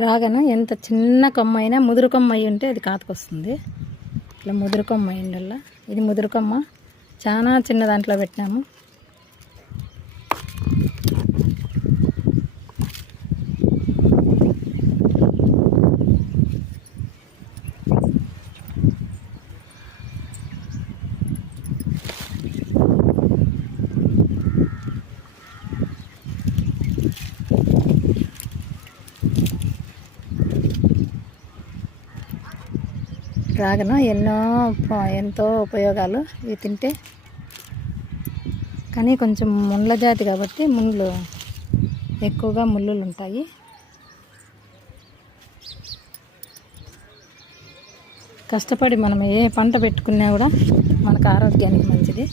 Dragon ఎంత చిన్న కొమ్మ అయినా ముదురు కొమ్మ అయి ఉంటే అది కాతకొస్తుంది. ఇట్లా ముదురు కొమ్మ అయ్యిండల్లా. ఇది ముదురు కొమ్మ, చాలా చిన్న దాంట్లో పెట్టినాము. డ్రాగన్ ఎంతో ఉపయోగాలు ఇవి తింటే, కానీ కొంచెం ముళ్ళ జాతి కాబట్టి ఎక్కువగా ముళ్ళులు ఉంటాయి. కష్టపడి మనం ఏ పంట పెట్టుకున్నా కూడా మనకు ఆరోగ్యానికి మంచిది.